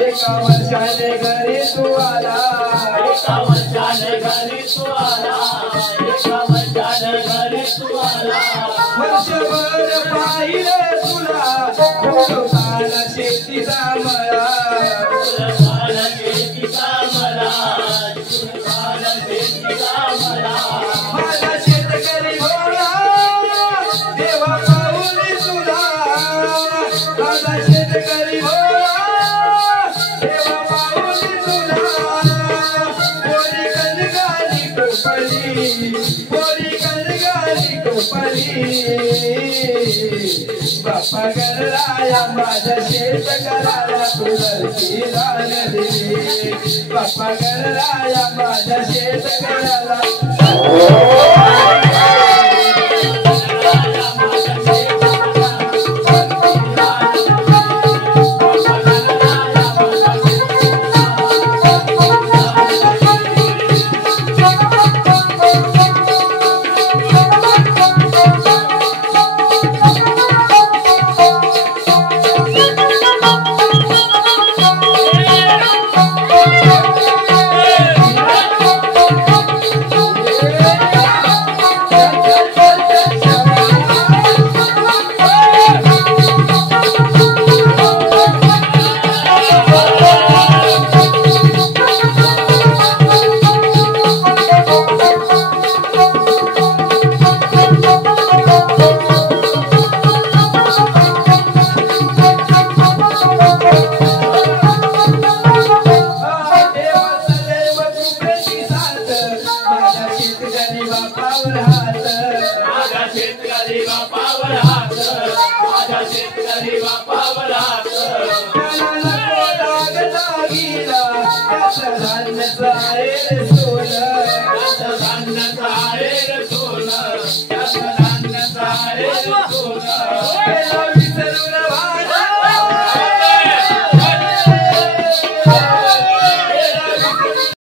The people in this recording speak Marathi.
एका वर्षाने घरी तू आला, एका वर्षाने घरी तू आला, एका वर्षाने घरी तू आला. वर्षभर पाहिले तुला फुलपाला शेतीचा मला, फुलपाला शेतीचा मला, फुलपाला शेतीचा मला. माझा शेतकरी भोळा देवा पाऊली तुला, माझा शेतकरी भोळा बाप्पा गणराया माझ्या शेतकऱ्याला तुझी दान दिली, बाप्पा गणराया माझ्या शेतकऱ्याला